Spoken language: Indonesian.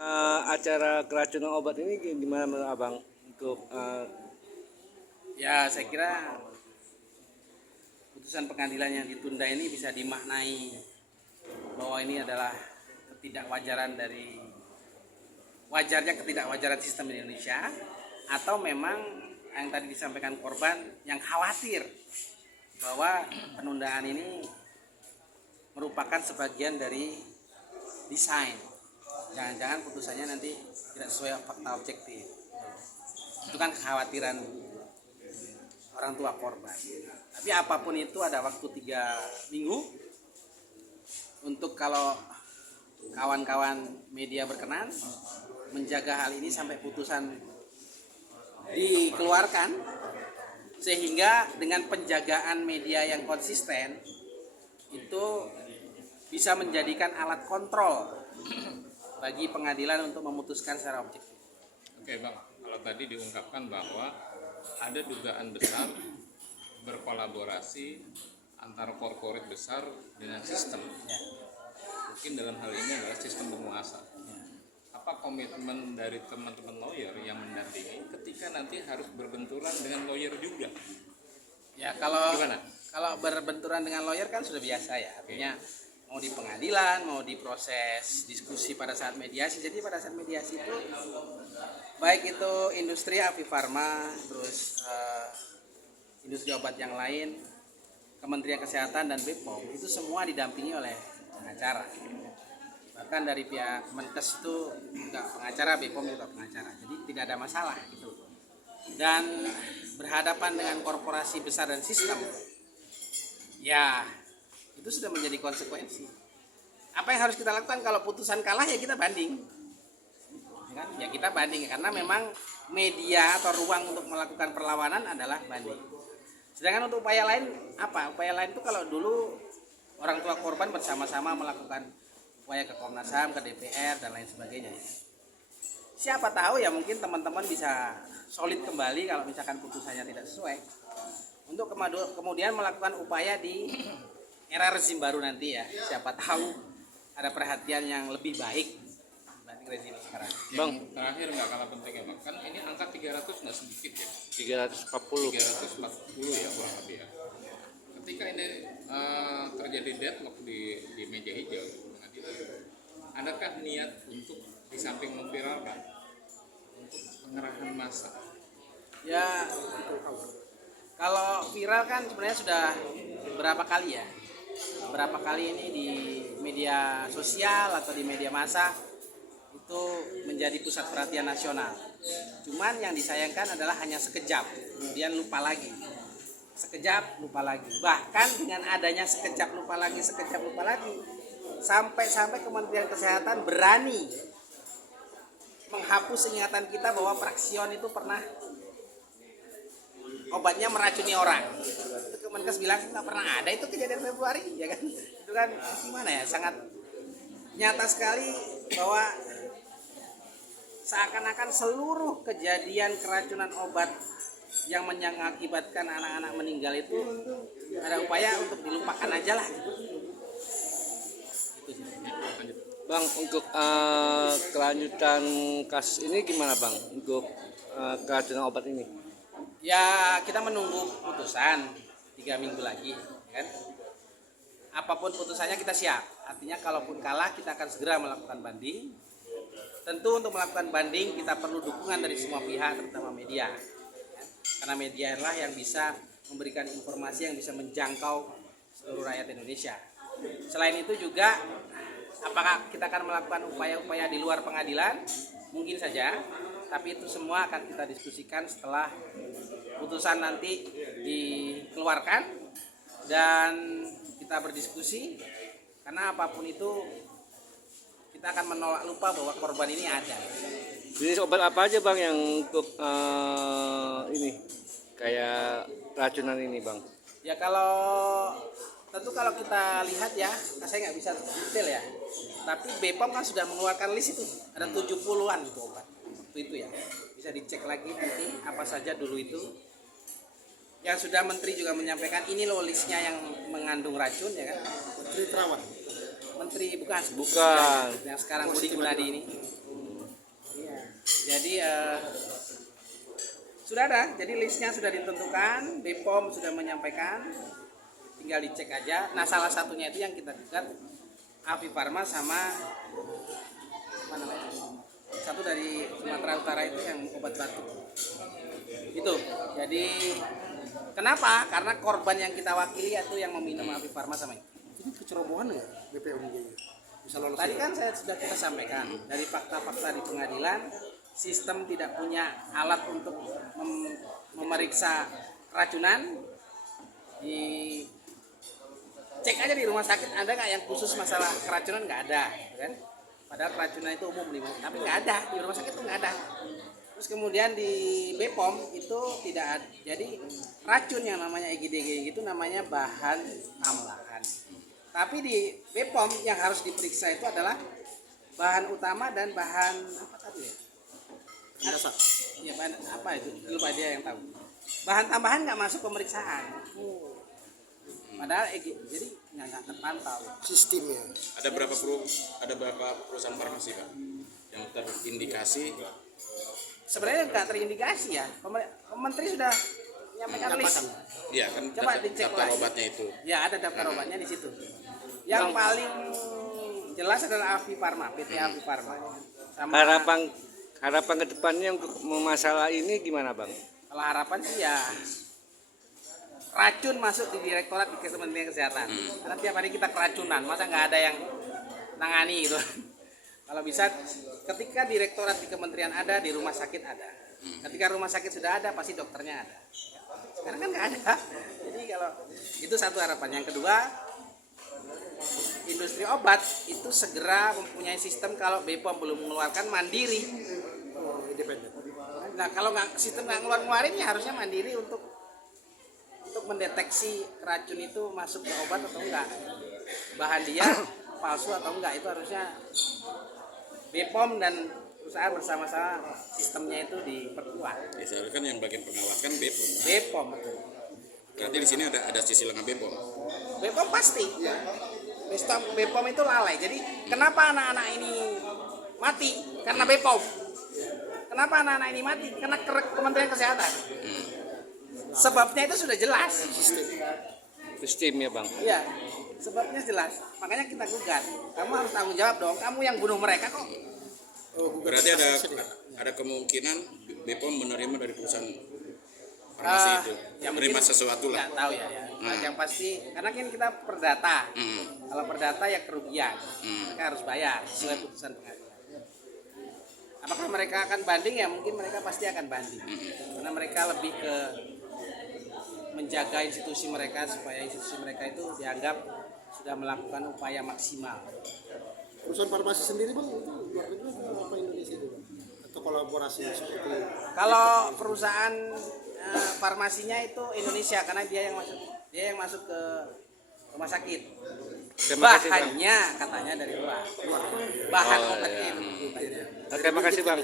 Acara keracunan obat ini gimana menurut abang untuk Ya, saya kira putusan pengadilan yang ditunda ini bisa dimaknai bahwa ini adalah wajarnya ketidakwajaran sistem di Indonesia, atau memang yang tadi disampaikan korban yang khawatir bahwa penundaan ini merupakan sebagian dari desain. Jangan-jangan putusannya nanti tidak sesuai fakta objektif. Itu kan kekhawatiran orang tua korban. Tapi apapun itu ada waktu 3 minggu untuk, kalau kawan-kawan media berkenan, menjaga hal ini sampai putusan dikeluarkan, sehingga dengan penjagaan media yang konsisten itu bisa menjadikan alat kontrol bagi pengadilan untuk memutuskan secara objektif. Oke Bang, kalau tadi diungkapkan bahwa ada dugaan besar berkolaborasi antara korporat besar dengan sistem. Mungkin dalam hal ini adalah sistem penguasa. Apa komitmen dari teman-teman lawyer yang mendampingi ketika nanti harus berbenturan dengan lawyer juga? Ya, kalau Gimana? kalau berbenturan dengan lawyer kan sudah biasa ya. Artinya mau di pengadilan, mau di proses diskusi pada saat mediasi. Jadi pada saat mediasi itu baik itu industri Avi Farma, terus industri obat yang lain, Kementerian Kesehatan dan BPOM, itu semua didampingi oleh pengacara. Bahkan dari pihak Menkes itu juga pengacara, BPOM juga pengacara. Jadi tidak ada masalah gitu. Dan berhadapan dengan korporasi besar dan sistem, ya itu sudah menjadi konsekuensi. Apa yang harus kita lakukan? Kalau putusan kalah ya kita banding, ya kita banding, karena memang media atau ruang untuk melakukan perlawanan adalah banding. Sedangkan untuk upaya lain apa? Upaya lain itu kalau dulu orang tua korban bersama-sama melakukan upaya ke Komnas HAM, ke DPR dan lain sebagainya. Siapa tahu ya, mungkin teman-teman bisa solid kembali kalau misalkan putusannya tidak sesuai, untuk kemudian melakukan upaya di era rezim baru nanti ya. Siapa tahu ada perhatian yang lebih baik dibanding rezim sekarang. Bang, Yang terakhir nggak kalah pentingnya Bang, kan ini angka 300 nggak sedikit ya, 340 340 ya kurang lebih ya. Ketika ini terjadi deadlock di meja hijau pengadilan, adakah niat untuk di samping memviralkan, untuk pengerahan massa? Ya, kalau viral kan sebenarnya sudah berapa kali ya, berapa kali ini di media sosial atau di media massa itu menjadi pusat perhatian nasional. Cuman yang disayangkan adalah hanya sekejap, kemudian lupa lagi. Sekejap lupa lagi. Bahkan dengan adanya sekejap lupa lagi, sampai Kementerian Kesehatan berani menghapus ingatan kita bahwa Praxion itu pernah obatnya meracuni orang. Itu Kemenkes bilang nggak pernah ada itu kejadian Februari, ya kan? Itu kan gimana ya, sangat nyata sekali bahwa seakan-akan seluruh kejadian keracunan obat yang mengakibatkan anak-anak meninggal itu ada upaya untuk dilupakan aja lah. Bang, untuk kelanjutan kasus ini gimana Bang untuk keracunan obat ini? Ya, kita menunggu putusan 3 minggu lagi, kan? Apapun putusannya kita siap. Artinya kalaupun kalah kita akan segera melakukan banding. Tentu untuk melakukan banding kita perlu dukungan dari semua pihak, terutama media. Karena media adalah yang bisa memberikan informasi yang bisa menjangkau seluruh rakyat Indonesia. Selain itu juga, apakah kita akan melakukan upaya-upaya di luar pengadilan? Mungkin saja, tapi itu semua akan kita diskusikan setelah putusan nanti dikeluarkan dan kita berdiskusi. Karena apapun itu kita akan menolak lupa bahwa korban ini ada. Jenis obat apa aja Bang yang untuk ini kayak racunan ini Bang? Ya tentu kalau kita lihat ya, saya nggak bisa detail ya, tapi BPOM kan sudah mengeluarkan list itu, ada 70-an gitu obat waktu itu ya. Bisa dicek lagi nanti apa saja dulu itu. Yang sudah Menteri juga menyampaikan ini loh listnya yang mengandung racun, ya kan? Menteri Terawan. Menteri bukan. Bukan. Yang sekarang Budi Gunadi ini. Jadi sudah ada, jadi listnya sudah ditentukan, BPOM sudah menyampaikan, tinggal dicek aja. Nah salah satunya itu yang kita gugat Avi Farma sama apa namanya, satu dari Sumatera Utara itu yang obat batuk. Itu. Jadi kenapa? Karena korban yang kita wakili itu yang meminum Avi Farma sama itu. Ini kecerobohan ya BPOM ini. Bisa lolos. Tadi kan sudah kita sampaikan dari fakta-fakta di pengadilan, sistem tidak punya alat untuk memeriksa keracunan. Cek aja di rumah sakit ada nggak yang khusus masalah keracunan, nggak ada, kan? Padahal keracunan itu umum tapi nggak ada di rumah sakit itu nggak ada. Terus kemudian di BPOM itu tidak ada. Jadi racun yang namanya EGDG itu namanya bahan tambahan. Tapi di BPOM yang harus diperiksa itu adalah bahan utama dan bahan apa tadi ya? Dasar. Ya bahan apa itu? Lupa dia yang tahu. Bahan tambahan nggak masuk pemeriksaan. Padahal jadi nggak terpantau. Sistemnya. Ada berapa perusahaan farmasi Pak yang terindikasi? Sebenarnya nggak terindikasi ya. Menteri sudah menyampaikan list. Iya kan, Coba dicek daftar lagi. obatnya itu. Ya ada daftar obatnya di situ. Yang paling jelas adalah Avi Farma, PT Avi Farma. Sama Harapan ke depannya untuk masalah ini gimana Bang? kalau harapan sih ya racun masuk di Direktorat Kementerian Kesehatan. Karena tiap hari kita keracunan, masa nggak ada yang nangani gitu. Kalau bisa ketika direktorat di kementerian ada, di rumah sakit ada. Ketika rumah sakit sudah ada, pasti dokternya ada. Sekarang kan nggak ada. Jadi kalau itu satu harapan. Yang kedua, industri obat itu segera mempunyai sistem kalau BPOM belum mengeluarkan mandiri. Independen. Nah kalau sistem nggak ngeluarin ya harusnya mandiri untuk mendeteksi racun itu masuk ke obat atau enggak, bahan dia palsu atau enggak, itu harusnya BPOM dan perusahaan bersama-sama sistemnya itu diperkuat. Ya, seharusnya kan yang bagian pengawasan BPOM. BPOM betul. Berarti di sini ada sisi lengan BPOM. BPOM pasti. BPOM itu lalai. Jadi kenapa anak-anak ini mati? Karena BPOM. Kenapa anak-anak ini mati? Karena Kementerian Kesehatan. Sebabnya itu sudah jelas. Sistem ya Bang. Iya, sebabnya jelas. Makanya kita gugat. Kamu harus tanggung jawab dong. Kamu yang bunuh mereka kok. Berarti ada kemungkinan BPOM menerima dari perusahaan farmasi itu. Ya Menerima mungkin sesuatu lah. nggak tahu ya. Yang pasti, karena kan kita perdata. Kalau perdata ya kerugian. Mereka harus bayar sesuai putusan pengadilan. Apakah mereka akan banding? Ya mungkin mereka pasti akan banding. Karena mereka lebih ke menjaga institusi mereka supaya institusi mereka itu dianggap sudah melakukan upaya maksimal. Perusahaan farmasi sendiri Bang itu luar negeri apa Indonesia itu Bang? Atau kolaborasi seperti Kalau perusahaan farmasinya itu Indonesia karena dia yang masuk ke rumah sakit. Terima kasih, Bang. Bahannya katanya dari luar. Bahan obatnya. Terima kasih Bang.